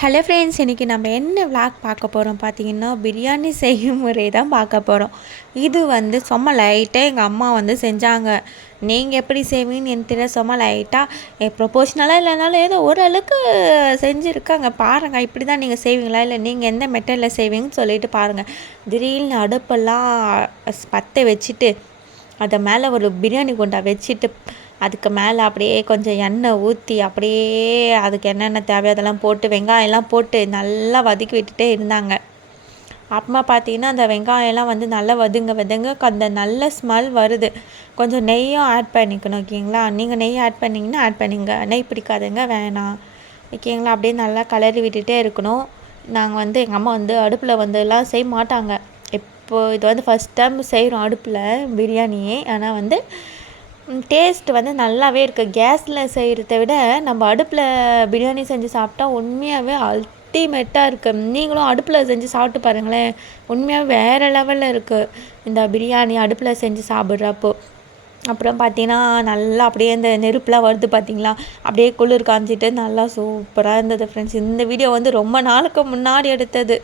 Hello friends, இன்றைக்கி நம்ம என்ன விளாக் பார்க்க போகிறோம் பார்த்தீங்கன்னா, பிரியாணி செய்யும் முறை தான் பார்க்க போகிறோம். இது சும்மா லைட்டாக எங்கள் அம்மா செஞ்சாங்க. நீங்கள் எப்படி செய்வீங்கன்னு எனக்கு தெரியல. சும்மா லைட்டாக ப்ரொபோஷ்னலாக இல்லைனாலும் ஏதோ ஓரளவுக்கு செஞ்சுருக்காங்க. பாருங்கள், இப்படி தான் நீங்கள் செய்வீங்களா, இல்லை நீங்கள் எந்த மெத்தடில் செய்வீங்கன்னு சொல்லிட்டு பாருங்கள். திடீர்னு அடுப்பெல்லாம் பற்ற வச்சுட்டு அதை மேலே ஒரு பிரியாணி குண்டா வச்சுட்டு அதுக்கு மேலே அப்படியே கொஞ்சம் எண்ணெய் ஊற்றி அப்படியே அதுக்கு என்னென்ன தேவையோ அதெல்லாம் போட்டு வெங்காயம்லாம் போட்டு நல்லா வதக்கி விட்டுட்டே இருந்தாங்க. அப்புறமா பார்த்தீங்கன்னா அந்த வெங்காயம்லாம் நல்லா வதங்க அந்த நல்ல ஸ்மெல் வருது. கொஞ்சம் நெய்யும் ஆட் பண்ணிக்கணும், ஓகேங்களா. நீங்கள் நெய் ஆட் பண்ணிங்கன்னா ஆட் பண்ணிங்க, நெய் பிடிக்காதுங்க வேணாம், ஓகேங்களா. அப்படியே நல்லா கலரி விட்டுட்டே இருக்கணும். நாங்கள் எங்கள் அம்மா அடுப்பில் எல்லாம் செய்ய மாட்டாங்க. இப்போது இது ஃபஸ்ட் டைம் செய்கிறோம் அடுப்பில் பிரியாணியே. ஆனால் டேஸ்ட் நல்லாவே இருக்குது. கேஸில் செய்கிறத விட நம்ம அடுப்பில் பிரியாணி செஞ்சு சாப்பிட்டா உண்மையாகவே அல்டிமேட்டாக இருக்குது. நீங்களும் அடுப்பில் செஞ்சு சாப்பிட்டு பாருங்களேன், உண்மையாக வேறு லெவலில் இருக்குது இந்த பிரியாணி அடுப்பில் செஞ்சு சாப்பிட்றப்போ. அப்புறம் பார்த்தீங்கன்னா நல்லா அப்படியே இந்த நெருப்புலாம் வருது பார்த்தீங்களா, அப்படியே குளிர் காஞ்சிட்டு நல்லா சூப்பராக இருந்தது ஃப்ரெண்ட்ஸ். இந்த வீடியோ ரொம்ப நாளுக்கு முன்னாடி எடுத்தது.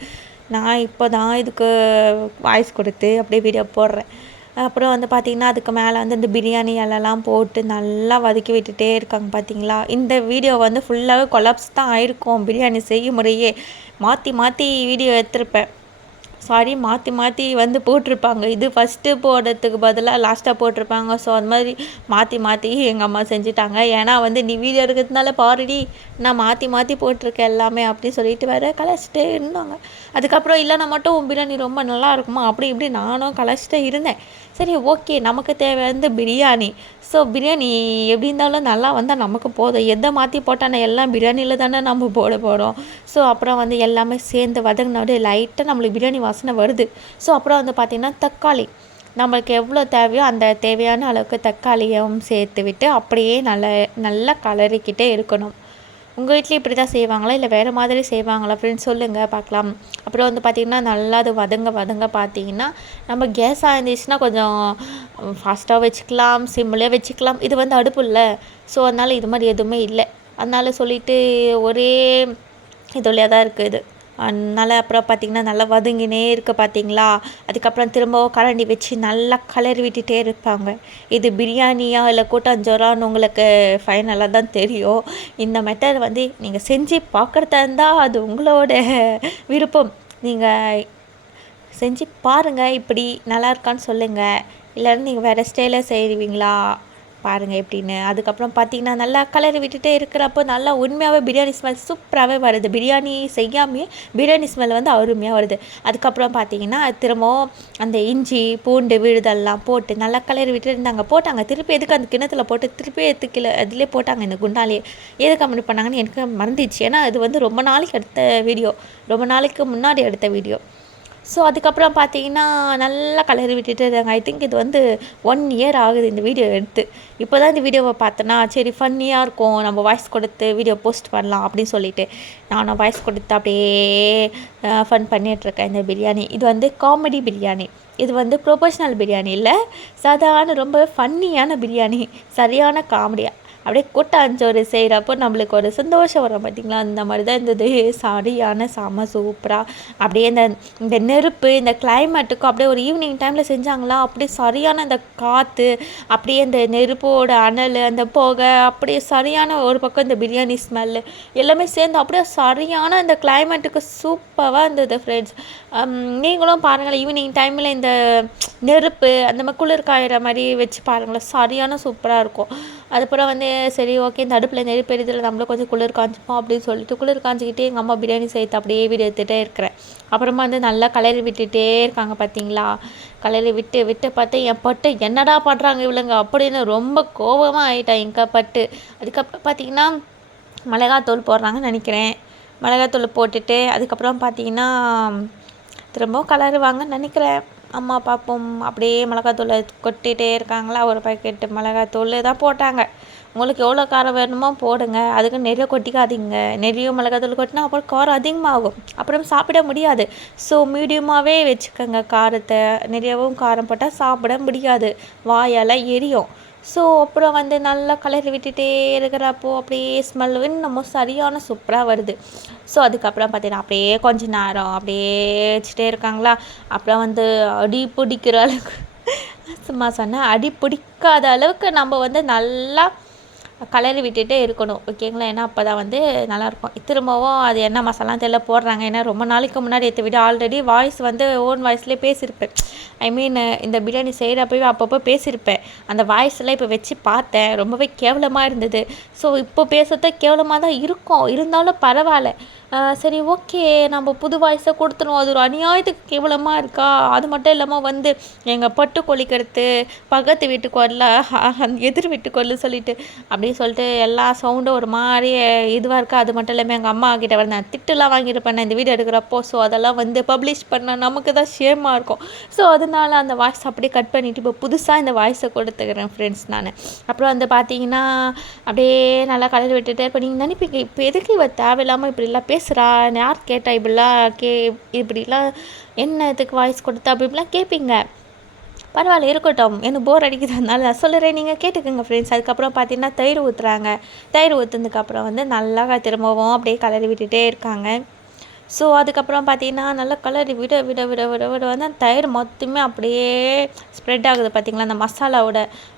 நான் இப்போ தான் இதுக்கு வாய்ஸ் கொடுத்து அப்படியே வீடியோ போடுறேன். அப்புறம் பார்த்திங்கன்னா அதுக்கு மேலே இந்த பிரியாணி இலெல்லாம் போட்டு நல்லா வதக்கி விட்டுட்டே இருக்காங்க பார்த்தீங்களா. இந்த வீடியோ ஃபுல்லாகவே கொலாப்ஸ் தான் ஆயிருக்கும். பிரியாணி செய்யும் முறையே மாற்றி மாற்றி வீடியோ எடுத்திருப்பேன். சாரி, மாற்றி மாற்றி போட்டிருப்பாங்க. இது ஃபஸ்ட்டு போடுறதுக்கு பதிலாக லாஸ்ட்டாக போட்டிருப்பாங்க. ஸோ அது மாதிரி மாற்றி மாற்றி எங்கள் அம்மா செஞ்சுட்டாங்க. ஏன்னா நீ வீடியோ எடுக்கிறதுனால பாருடி, நான் மாற்றி மாற்றி போட்டிருக்கேன் எல்லாமே அப்படின்னு சொல்லிட்டு வேறு கலாச்சிட்டே இருந்தாங்க. அதுக்கப்புறம் இல்லைன்னா மட்டும் பிரியாணி ரொம்ப நல்லா இருக்குமா அப்படி இப்படி நானும் கலாச்சிட்டே இருந்தேன். சரி, ஓகே, நமக்கு தேவை பிரியாணி. ஸோ பிரியாணி எப்படி இருந்தாலும் நல்லா வந்தால் நமக்கு போதும். எதை மாற்றி போட்டானே எல்லாம் பிரியாணியில் தானே நம்ம போட போகிறோம். ஸோ அப்புறம் எல்லாமே சேர்ந்து வதங்கினோட லைட்டாக நம்மளுக்கு பிரியாணி வாசனை வருது. ஸோ அப்புறம் பார்த்திங்கன்னா தக்காளி நம்மளுக்கு எவ்வளோ தேவையோ அந்த தேவையான அளவுக்கு தக்காளியும் சேர்த்து விட்டு அப்படியே நல்லா கலரிக்கிட்டே இருக்கணும். உங்கள் வீட்லேயும் இப்படி தான் செய்வாங்களா, இல்லை வேறு மாதிரி செய்வாங்களா ஃப்ரெண்ட்ஸ், சொல்லுங்கள் பார்க்கலாம். அப்புறம் பார்த்திங்கன்னா நல்லா அது வதங்க பார்த்திங்கன்னா நம்ம கேஸாக இருந்துச்சுன்னா கொஞ்சம் ஃபாஸ்ட்டாக வச்சுக்கலாம், சிம்மிலே வச்சுக்கலாம். இது அடுப்பு இல்லை, ஸோ அதனால் இது மாதிரி எதுவுமே இல்லை. அதனால் சொல்லிவிட்டு ஒரே இதுலையாக தான் இருக்குது இது. அதனால் அப்புறம் பார்த்திங்கன்னா நல்லா வதங்கினே இருக்குது பார்த்தீங்களா. அதுக்கப்புறம் திரும்பவும் கரண்டி வச்சு நல்லா கலரி விட்டுட்டே இருப்பாங்க. இது பிரியாணியா இல்லை கூட்டாஞ்சோறான்னு உங்களுக்கு ஃபைனலாக தான் தெரியும். இந்த மெத்தட் நீங்கள் செஞ்சு பார்க்குறதா இருந்தால் அது உங்களோட விருப்பம். நீங்கள் செஞ்சு பாருங்கள், இப்படி நல்லா இருக்கான்னு சொல்லுங்கள். இல்லைன்னா நீங்கள் வேறு ஸ்டைலில் செய்வீங்களா பாருங்கள் எப்படின்னு. அதுக்கப்புறம் பார்த்திங்கன்னா நல்லா கலரி விட்டுட்டே இருக்கிறப்போ நல்லா உண்மையாகவே பிரியாணி ஸ்மெல் சூப்பராகவே வருது. பிரியாணி செய்யாமையே பிரியாணி ஸ்மெல் அருமையாக வருது. அதுக்கப்புறம் பார்த்திங்கன்னா திரும்பவும் அந்த இஞ்சி பூண்டு விழுதெல்லாம் போட்டு நல்லா கலரி விட்டு இருந்தாங்க. போட்டாங்க திருப்பி எதுக்கு அந்த கிணத்துல போட்டு திருப்பி எடுத்துக்கல அதிலே போட்டாங்க இந்த குண்டாலே. எது கமெண்ட் பண்ணாங்கன்னு எனக்கு மறந்துச்சு. ஏன்னா அது ரொம்ப நாளைக்கு எடுத்த வீடியோ, ரொம்ப நாளைக்கு முன்னாடி எடுத்த வீடியோ. ஸோ அதுக்கப்புறம் பார்த்தீங்கன்னா நல்லா கலரி விட்டுட்டு இருக்காங்க. ஐ திங்க் இது 1 இயர் ஆகுது இந்த வீடியோ எடுத்து. இப்போ தான் இந்த வீடியோவை பார்த்தேன்னா சரி ஃபன்னியாக இருக்கும், நம்ம வாய்ஸ் கொடுத்து வீடியோ போஸ்ட் பண்ணலாம் அப்படின்னு சொல்லிட்டு நானும் வாய்ஸ் கொடுத்து அப்படியே ஃபன் பண்ணிகிட்ருக்கேன். இந்த பிரியாணி இது காமெடி பிரியாணி. இது ப்ரொஃபஷ்னல் பிரியாணி இல்லை, சாதாரண ரொம்ப ஃபன்னியான பிரியாணி, சரியான காமெடியாக அப்படியே கூட்டாஞ்சோறு செய்கிறப்போ நம்மளுக்கு ஒரு சந்தோஷம் வரும் பார்த்திங்களா. அந்த மாதிரி தான் இருந்தது. சரியான செம சூப்பராக அப்படியே இந்த நெருப்பு இந்த கிளைமேட்டுக்கும் அப்படியே ஒரு ஈவினிங் டைமில் செஞ்சாங்களா, அப்படியே சரியான இந்த காற்று, அப்படியே இந்த நெருப்போட அனல், அந்த புகை, அப்படியே சரியான ஒரு பக்கம் இந்த பிரியாணி ஸ்மெல்லு எல்லாமே சேர்ந்து அப்படியே சரியான இந்த கிளைமேட்டுக்கு சூப்பராக இருந்தது ஃப்ரெண்ட்ஸ். நீங்களும் பாருங்கள், ஈவினிங் டைமில் இந்த நெருப்பு அந்த மாதிரி குளிர் காயிற மாதிரி வச்சு பாருங்களேன், சரியான சூப்பராக இருக்கும். அதுக்கப்புறம் சரி ஓகே, இந்த அடுப்பில் நெருப்பு எரிதில் நம்மளும் கொஞ்சம் குளிர் காஞ்சிப்போம் அப்படின்னு சொல்லிட்டு குளிர் காஞ்சிக்கிட்டே எங்கள் அம்மா பிரியாணி செய்து அப்படியே வீடியோ எடுத்துகிட்டே இருக்கிறேன். அப்புறமா நல்லா கலரி விட்டுட்டே இருக்காங்க பார்த்தீங்களா. கலரி விட்டு பார்த்து என் பட்டு என்னடா பண்ணுறாங்க இவளுங்க அப்படின்னு ரொம்ப கோபமாக ஆகிட்டேன் எங்கள் பட்டு. அதுக்கப்புறம் பார்த்திங்கன்னா மிளகாத்தூள் போடுறாங்கன்னு நினைக்கிறேன். மிளகாத்தூள் போட்டுட்டு அதுக்கப்புறம் பார்த்திங்கன்னா திரும்பவும் கலருவாங்கன்னு நினைக்கிறேன். அம்மா பார்ப்போம். அப்படியே மிளகாத்தூளை கொட்டிகிட்டே இருக்காங்களா. ஒரு பாக்கெட்டு மிளகாத்தூள் தான் போட்டாங்க. உங்களுக்கு எவ்வளோ காரம் வேணுமோ போடுங்க, அதுக்கு நிறைய கொட்டிக்காதீங்க. நிறைய மிளகாத்தூள் கொட்டினா அப்புறம் காரம் அதிகமாகும், அப்புறம் சாப்பிட முடியாது. ஸோ மீடியமாகவே வச்சுக்கோங்க காரத்தை. நிறையவும் காரம் போட்டால் சாப்பிட முடியாது, வாயால் எரியும். ஸோ அப்புறம் வந்து நல்லா கலரி விட்டுட்டே இருக்கிறப்போ அப்படியே ஸ்மெல் இன்னமும் சரியான சூப்பராக வருது. ஸோ அதுக்கப்புறம் பார்த்தீங்கன்னா அப்படியே கொஞ்ச நேரம் அப்படியே வச்சுட்டே இருக்காங்களா, அப்புறம் வந்து அடி பிடிக்கிற அளவுக்கு சும்மா சொன்னேன், அடி பிடிக்காத அளவுக்கு நம்ம வந்து நல்லா கலரி விட்டுட்டே இருக்கணும். ஓகேங்களா? ஏன்னா அப்போ தான் வந்து நல்லாயிருக்கும். திரும்பவும் அது என்ன மசாலான்னு தெரியல போடுறாங்க. ஏன்னா ரொம்ப நாளைக்கு முன்னாடி எடுத்த வீடியோ ஆல்ரெடி வாய்ஸ் வந்து ஓன் வாய்ஸ்லேயே பேசியிருப்பேன். ஐ மீன் இந்த பிரியாணி செய்கிறப்பவே அப்பப்போ பேசியிருப்பேன். அந்த வாய்ஸ்லாம் இப்போ வச்சு பார்த்தேன். ரொம்பவே கேவலமாக இருந்தது. ஸோ இப்போ பேசுறது கேவலமாக தான் இருக்கும். இருந்தாலும் பரவாயில்ல. சரி ஓகே, நம்ம புது வாய்ஸை கொடுத்துருவோம். அது ஒரு அநியாயத்துக்கு கேவலமாக இருக்கா? அது மட்டும் இல்லாமல் வந்து எங்கள் பட்டு கொலிக்கிறது, பக்கத்து வீட்டுக்கு வரல, எதிர் வீட்டுக்கு வரல சொல்லிட்டு அப்படின்னு சொல்லிட்டு எல்லா சவுண்டும் ஒரு மாதிரி இதுவாக இருக்கா. அது மட்டும் இல்லாமல் எங்கள் அம்மா கிட்ட வந்து நான் திட்டுலாம் வாங்கியிருப்பேன் நான் இந்த வீடியோ எடுக்கிறப்போ. ஸோ அதெல்லாம் வந்து பப்ளிஷ் பண்ணால் நமக்கு தான் ஷேமாக இருக்கும். ஸோ அதனால அந்த வாய்ஸ் அப்படியே கட் பண்ணிவிட்டு இப்போ புதுசாக இந்த வாய்ஸை கொடுத்துக்கிறேன் ஃப்ரெண்ட்ஸ் நான். அப்புறம் வந்து பார்த்தீங்கன்னா அப்படியே நல்லா கலர் விட்டுட்டு இப்போ நீங்கள் நினைப்பீங்க, இப்போ எதுக்கு இவ தேவையில்லாமல் இப்படிலாம் பேசுகிறா, யார் கேட்டா இப்படிலாம் இப்படிலாம் என்ன இதுக்கு வாய்ஸ் கொடுத்தா அப்படிலாம் கேட்பீங்க. பரவாயில்ல இருக்கட்டும், எனக்கு போர் அடிக்கிறதுனால நான் சொல்லுறேன், நீங்கள் கேட்டுக்கோங்க ஃப்ரெண்ட்ஸ். அதுக்கப்புறம் பார்த்தீங்கன்னா தயிர் ஊற்றுறாங்க. தயிர் ஊற்றுனதுக்கப்புறம் வந்து நல்லா திரும்பவும் அப்படியே கலரி விட்டுட்டே இருக்காங்க. ஸோ அதுக்கப்புறம் பார்த்தீங்கன்னா நல்லா கலரி விட விட விட விட விட வந்து அந்த தயிர் மொத்தமே அப்படியே ஸ்ப்ரெட் ஆகுது பார்த்தீங்களா, அந்த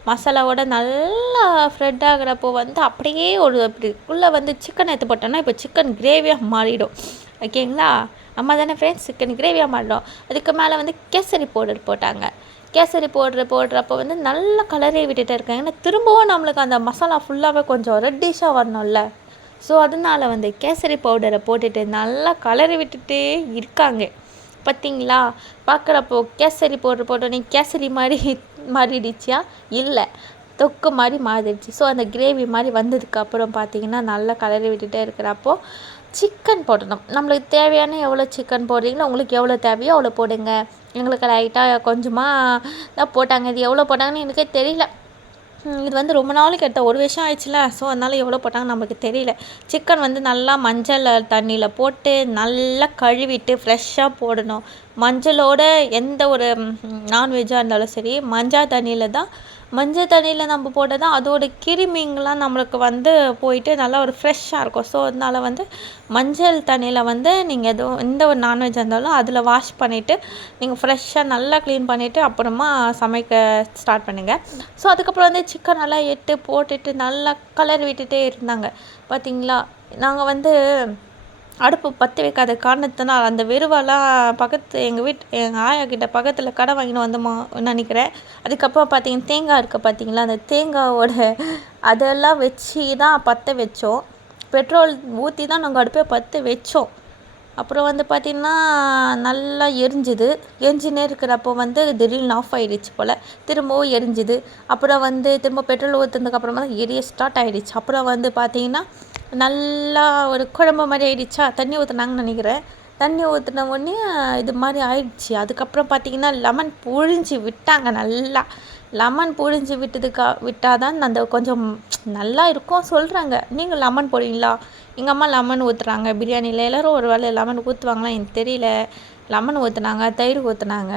மசாலாவோட நல்லா ஸ்ப்ரெட் ஆகுறப்போ வந்து அப்படியே ஒரு அப்படி உள்ளே வந்து சிக்கன் எடுத்து போட்டோன்னா இப்போ சிக்கன் கிரேவியாக மாறிடும். ஓகேங்களா? அம்மா தானே ஃப்ரெண்ட்ஸ், சிக்கன் கிரேவியாக மாறிடும். அதுக்கு மேலே வந்து கேசரி பவுடர் போட்டாங்க. கேசரி போடுறப்போ வந்து நல்ல கலரே விட்டுட்டே இருக்காங்க. ஏன்னா திரும்பவும் நம்மளுக்கு அந்த மசாலா ஃபுல்லாகவே கொஞ்சம் ரெட்டிஷாக வரணும்ல. ஸோ அதனால் வந்து கேசரி பவுடரை போட்டுட்டு நல்லா கலரி விட்டுட்டே இருக்காங்க. பார்த்தீங்களா? பார்க்குறப்போ கேசரி பவுடர் போட்டோன்னே கேசரி மாதிரி மாறிடுச்சியா? இல்லை, தொக்கு மாதிரி மாறிடுச்சு. ஸோ அந்த கிரேவி மாதிரி வந்ததுக்கப்புறம் பார்த்தீங்கன்னா நல்லா கலரி விட்டுட்டே இருக்கிறப்போ சிக்கன் போடணும். நம்மளுக்கு தேவையான எவ்வளோ சிக்கன் போடுறீங்களோ, உங்களுக்கு எவ்வளோ தேவையோ அவ்வளோ போடுங்க. எங்களுக்கு லைட்டாக கொஞ்சமாக தான் போட்டாங்க. இது எவ்வளோ போட்டாங்கன்னு எனக்கே தெரியல. இது வந்து ரொம்ப நாளைக்கு எடுத்த ஒரு வருஷம் ஆயிடுச்சுல. ஸோ அதனால் எவ்வளோ போட்டாங்கன்னு நமக்கு தெரியல. சிக்கன் வந்து நல்லா மஞ்சள் தண்ணியில் போட்டு நல்லா கழுவிட்டு ஃப்ரெஷ்ஷாக போடணும். மஞ்சளோட எந்த ஒரு நான்வெஜ்ஜாக இருந்தாலும் சரி மஞ்சள் தண்ணியில் நம்ம போட்டால் தான் அதோட கிருமிங்கெலாம் நம்மளுக்கு வந்து போயிட்டு நல்லா ஒரு ஃப்ரெஷ்ஷாக இருக்கும். ஸோ அதனால் வந்து மஞ்சள் தண்ணியில் வந்து நீங்கள் எந்த ஒரு நான்வெஜ்ஜாக இருந்தாலும் அதில் வாஷ் பண்ணிவிட்டு நீங்கள் ஃப்ரெஷ்ஷாக நல்லா க்ளீன் பண்ணிவிட்டு அப்புறமா சமைக்க ஸ்டார்ட் பண்ணுங்கள். ஸோ அதுக்கப்புறம் வந்து சிக்கன் நல்லா போட்டுட்டு நல்லா கலர் விட்டுட்டே இருந்தாங்க. பார்த்தீங்களா? நாங்கள் வந்து அடுப்பு பற்ற வைக்காத காரணத்தினால் அந்த வெறுவாலாம் எங்கள் ஆயா கிட்ட பக்கத்தில் கடை வாங்கின்னு வந்தோமா நினைக்கிறேன். அதுக்கப்புறம் பார்த்தீங்கன்னா தேங்காய் இருக்குது பார்த்தீங்களா, அந்த தேங்காயோட அதெல்லாம் வச்சு தான் பற்ற வச்சோம். பெட்ரோல் ஊற்றி தான் நாங்கள் அடுப்பே பற்ற வச்சோம். அப்புறம் வந்து பார்த்திங்கன்னா நல்லா எரிஞ்சுன்னே இருக்கிறப்போ வந்து திடீர்னு ஆஃப் ஆகிடுச்சு போல். திரும்பவும் எரிஞ்சுது. அப்புறம் வந்து திரும்ப பெட்ரோல் ஊற்றுனதுக்கப்புறமா தான் எரிய ஸ்டார்ட் ஆகிடுச்சு. அப்புறம் வந்து பார்த்திங்கன்னா நல்லா ஒரு குழம்பு மாதிரி ஆகிடுச்சா, தண்ணி ஊற்றுனாங்கன்னு நினைக்கிறேன். தண்ணி ஊற்றின உடனே இது மாதிரி ஆயிடுச்சு. அதுக்கப்புறம் பார்த்திங்கன்னா லெமன் புழிஞ்சு விட்டாங்க. நல்லா லெமன் புழிஞ்சு விட்டால் தான் அந்த கொஞ்சம் நல்லா இருக்கும் சொல்கிறாங்க. நீங்கள் லெமன் போடுவீங்களா? எங்கள் அம்மா லெமன் ஊற்றுறாங்க பிரியாணியில். எல்லோரும் ஒரு வேளை லெமன் ஊற்றுவாங்களா எனக்கு தெரியல. லெமன் ஊற்றுனாங்க, தயிர் ஊற்றுனாங்க.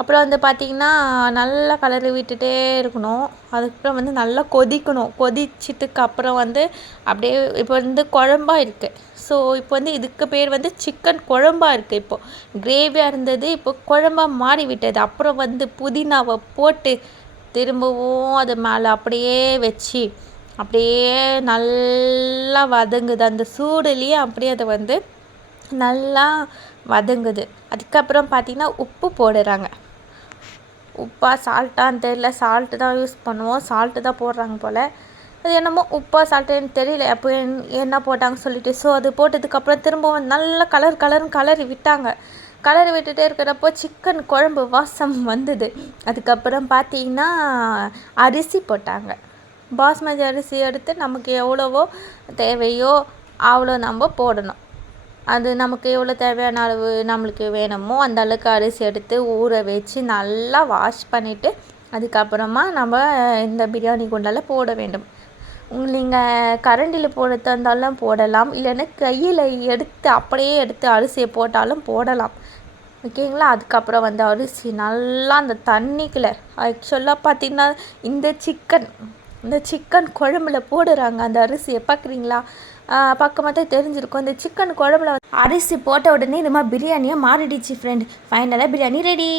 அப்புறம் வந்து பார்த்திங்கன்னா நல்லா கலரி விட்டுட்டே இருக்கணும். அதுக்கப்புறம் வந்து நல்லா கொதிக்கணும். கொதிச்சிட்டுக்கு அப்புறம் வந்து அப்படியே இப்போ வந்து குழம்பா இருக்குது. ஸோ இப்போ வந்து இதுக்கு பேர் வந்து சிக்கன் குழம்பா இருக்குது. இப்போது கிரேவியாக இருந்தது, இப்போ குழம்பாக மாறி விட்டது. அப்புறம் வந்து புதினாவை போட்டு திரும்பவும் அது மேலே அப்படியே வச்சு அப்படியே நல்லா வதங்குது. அந்த சூடுலேயே அப்படியே அதை வந்து நல்லா வதங்குது. அதுக்கப்புறம் பார்த்திங்கன்னா உப்பு போடுறாங்க. உப்பா சால்ட்டான்னு தெரியல, சால்ட்டு தான் யூஸ் பண்ணுவோம், சால்ட்டு தான் போடுறாங்க போல். அது என்னமோ உப்பா சால்ட்டுன்னு தெரியல அப்போ என்ன போட்டாங்க சொல்லிட்டு. ஸோ அது போட்டதுக்கப்புறம் திரும்பவும் நல்லா கலரி விட்டாங்க. கலரி விட்டுட்டே இருக்கிறப்போ சிக்கன் குழம்பு வாசம் வந்தது. அதுக்கப்புறம் பார்த்திங்கன்னா அரிசி போட்டாங்க. பாஸ்மதி அரிசி எடுத்து நமக்கு எவ்வளவோ தேவையோ அவ்வளோ நம்ம போடணும். அது நமக்கு எவ்வளோ தேவையான அளவு நம்மளுக்கு வேணுமோ அந்த அளவுக்கு அரிசி எடுத்து ஊற வச்சு நல்லா வாஷ் பண்ணிவிட்டு அதுக்கப்புறமா நம்ம இந்த பிரியாணி குண்டால் போட வேண்டும். நீங்கள் கரண்டியில் போடுறதா இருந்தாலும் போடலாம், இல்லைன்னா கையில் அப்படியே எடுத்து அரிசியை போட்டாலும் போடலாம். ஓகேங்களா. அதுக்கப்புறம் வந்து அரிசி நல்லா அந்த தண்ணிக்குள்ளே ஆக்சுவலாக பார்த்திங்கன்னா இந்த சிக்கன் குழம்புல போடுறாங்க அந்த அரிசியை பார்க்குறீங்களா. பார்க்க மாட்டே தெரிஞ்சிருக்கும். இந்த சிக்கன் குழம்புல அரிசி போட்ட உடனே இந்த மாதிரி பிரியாணியாக மாறிடுச்சு ஃப்ரெண்ட். ஃபைனலாக பிரியாணி ரெடி.